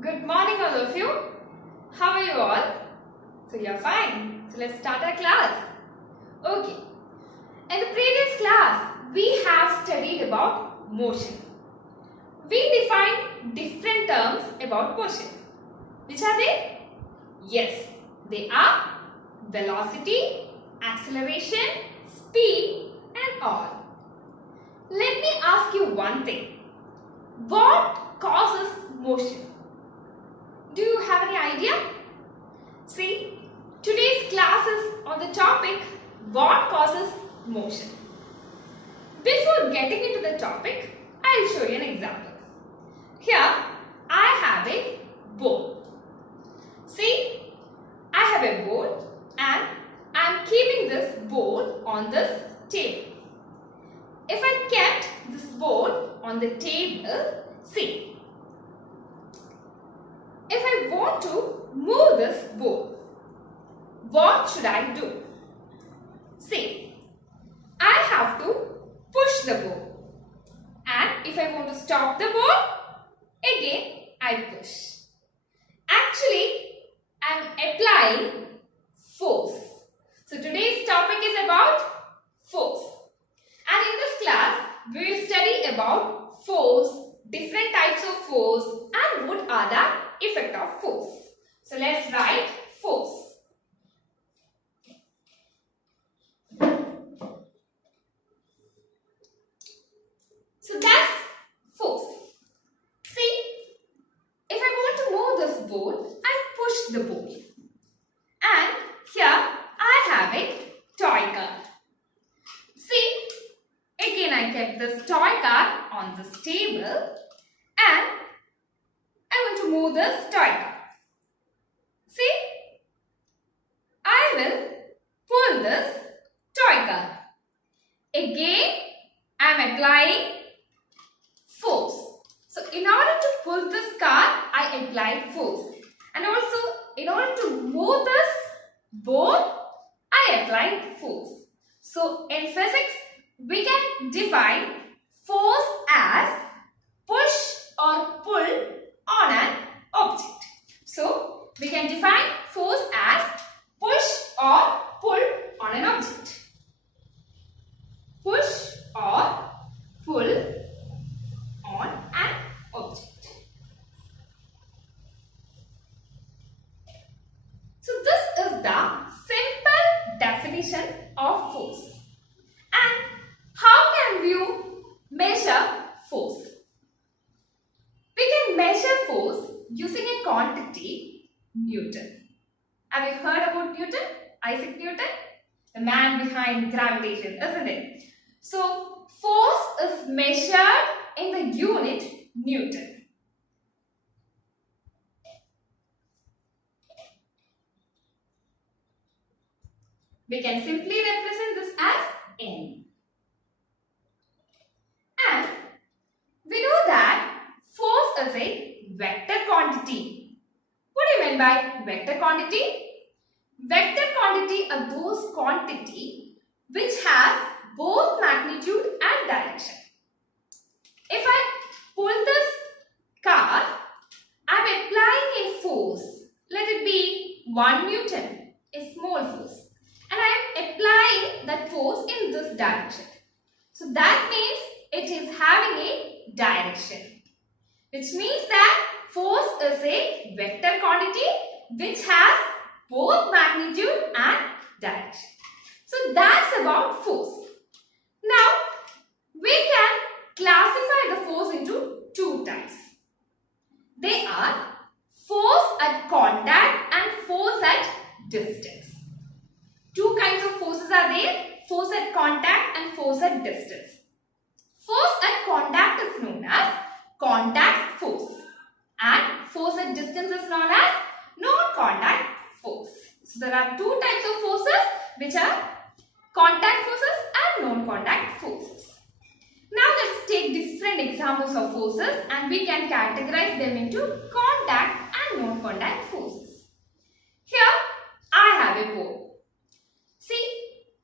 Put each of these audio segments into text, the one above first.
Good morning all of you. How are you all? So you're fine. So let's start our class. Okay. In the previous class, we have studied about motion. We defined different terms about motion. Which are they? Yes, they are velocity, acceleration, speed and all. Let me ask you one thing. What causes motion? Do you have any idea? See, today's class is on the topic what causes motion. Before getting into the topic, I'll show you an example. Here, I have a bowl. See, I have a bowl and I'm keeping this bowl on this table. If I kept this bowl on the table, see, if I want to move this bowl, what should I do? See, I have to push the bowl. And if I want to stop the bowl, again I push. Actually, I am applying force. So today's topic is about force. And in this class, we will study about force, different types of force and what are the effect of force. So let's write force. So that's force. See, if I want to move this bowl, I push the bowl. And here I have a toy car. See, again I kept this toy car on this table and I want to move this toy car. See, I will pull this toy car. Again, I am applying force. So, in order to pull this car, I apply force. And also, in order to move this ball, I apply force. So, in physics, we can define force as push or pull on an object. So, we can define force as push or pull on an object. Push or pull on an object. So, this is the simple definition of force. And how can you measure force? We can measure force using a quantity, Newton. Have you heard about Newton? Isaac Newton? The man behind gravitation, isn't it? So, force is measured in the unit Newton. We can simply represent this as N. And we know that force is a vector quantity. What do you mean by vector quantity? Vector quantity are those quantity which has both magnitude and direction. If I pull this car, I am applying a force. Let it be 1 Newton, a small force. And I am applying that force in this direction. So that means it is having a direction. Which means that force is a vector quantity which has both magnitude and direction. So that's about force. Now, we can classify the force into two types. They are force at contact and force at distance. Two kinds of forces are there, force at contact and force at distance. Force at contact is known as contact force and force at distance is known as non-contact force. So there are two types of forces which are contact forces and non-contact forces. Now let's take different examples of forces and we can categorize them into contact and non-contact forces. Here I have a ball. See,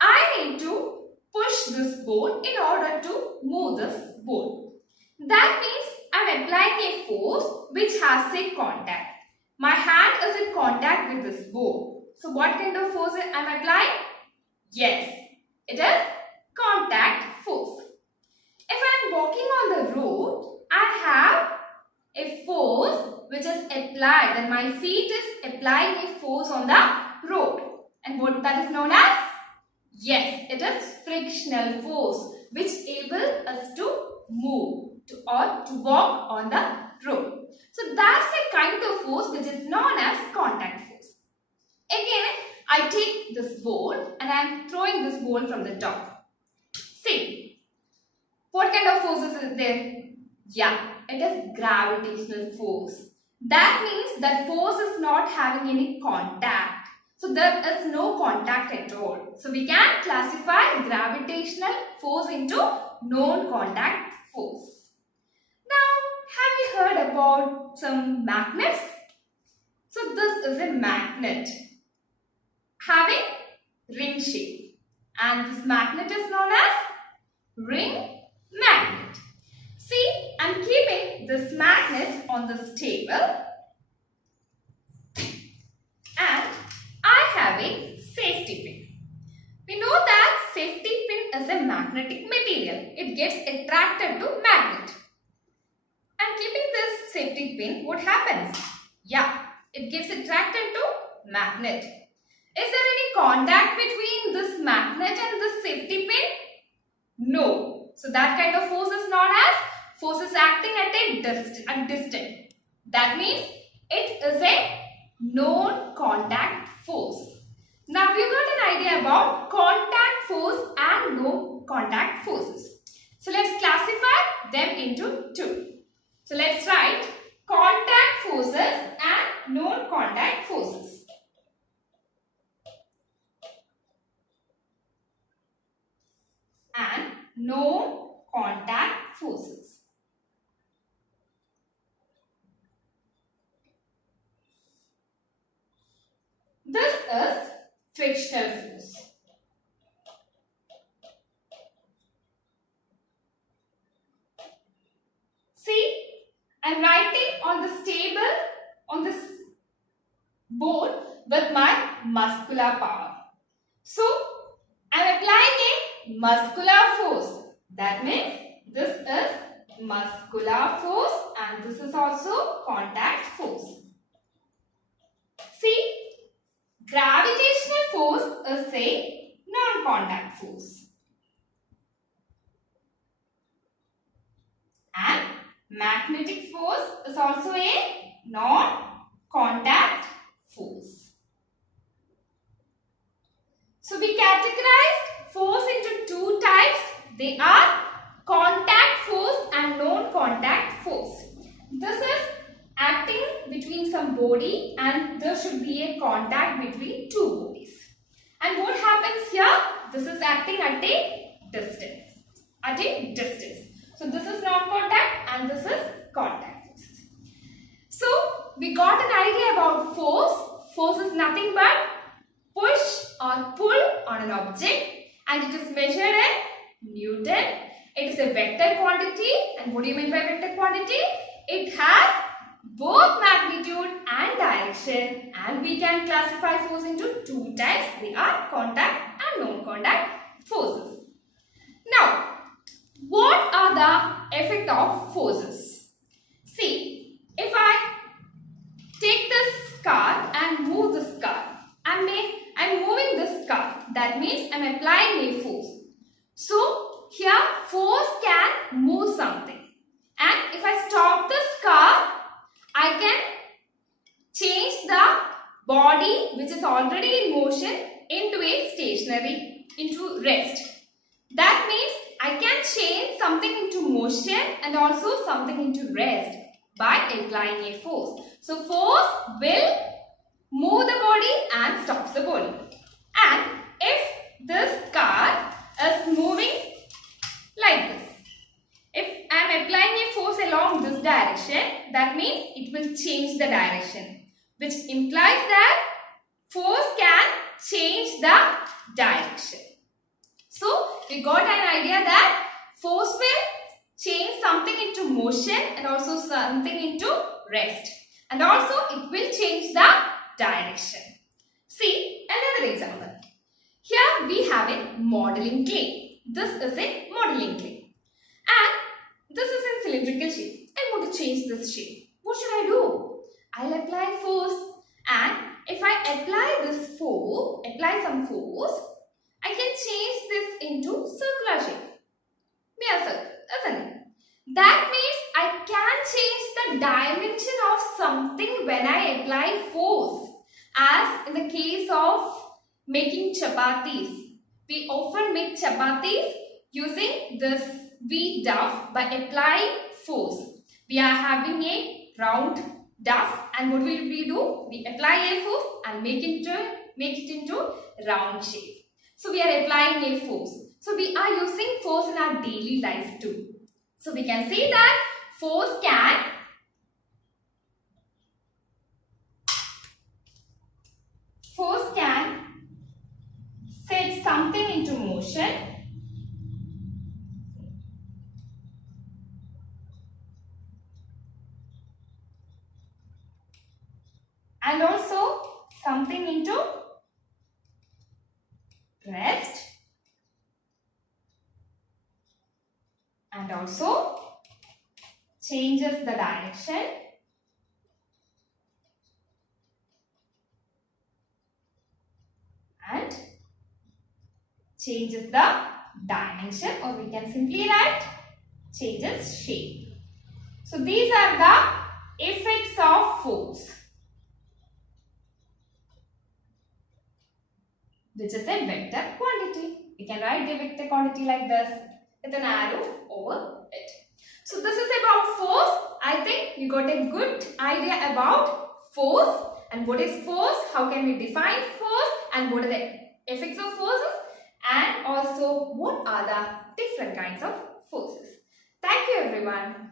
I need to push this ball in order to move this ball. That means I am applying a force which has a contact. My hand is in contact with this board. So what kind of force I am applying? Yes, it is contact force. If I am walking on the road, I have a force which is applied, and my feet is applying a force on the road. And what that is known as? Yes, it is frictional force which enables us to move or to walk on the road. So that's a kind of force which is known as contact force. Again, I take this ball and I am throwing this ball from the top. See, what kind of forces is there? Yeah, it is gravitational force. That means that force is not having any contact. So there is no contact at all. So we can classify gravitational force into non-contact force. Now, have you heard about some magnets? So this is a magnet having ring shape, and this magnet is known as ring magnet. See, I am keeping this magnet on this table and I have a safety pin. We know that safety pin is a magnetic material. It gets attracted to magnet. And keeping this safety pin, what happens? Yeah, it gets attracted to magnet. Is there any contact between this magnet and this safety pin? No. So that kind of force is known as force is acting at a distance. That means it is a non-contact force. Now we got an idea about contact force and no-contact forces. So let's classify them into two. So let's write contact forces and non-contact forces. And non-contact forces. This is frictional force. See, I am writing on this table, on this board with my muscular power. So, I am applying a muscular force. That means this is muscular force and this is also contact force. See, gravitational force is a non-contact force. And magnetic force is also a non-contact force. So we categorized force into two types. They are contact force and non-contact force. This is acting between some body and there should be a contact between two bodies. And what happens here? This is acting at a distance. So this is non-contact and this is contact forces. So we got an idea about force. Force is nothing but push or pull on an object and it is measured in Newton. It is a vector quantity. And what do you mean by vector quantity? It has both magnitude and direction, and we can classify force into two types. They are contact and non-contact forces. Now, what are the effect of forces? See, if I take this car and move this car, I'm moving this car. That means I'm applying a force. So, here force can move something. And if I stop this car, I can change the body which is already in motion into a stationary, into rest. That means I can change something into motion and also something into rest by applying a force. So force will move the body and stops the body. And if this car is moving like this, if I am applying a force along this direction, that means it will change the direction, which implies that force can change the direction. So, we got an idea that force will change something into motion and also something into rest. And also it will change the direction. See another example. Here we have a modeling clay. This is a modeling clay. And this is in cylindrical shape. I want to change this shape. What should I do? I'll apply force. And if I apply some force, I can change this into circular shape. Mere circle, isn't it? That means I can change the dimension of something when I apply force. As in the case of making chapatis. We often make chapatis using this wheat dough by applying force. We are having a round dough, and what will we do? We apply a force and make it into round shape. So we are applying a force. So we are using force in our daily life too. So we can say that force can set something into motion and also something into rest and also changes the direction and changes the dimension, or we can simply write changes shape. So these are the effects of force, which is a vector quantity. We can write the vector quantity like this with an arrow over it. So this is about force. I think you got a good idea about force and what is force, how can we define force, and what are the effects of forces, and also what are the different kinds of forces. Thank you everyone.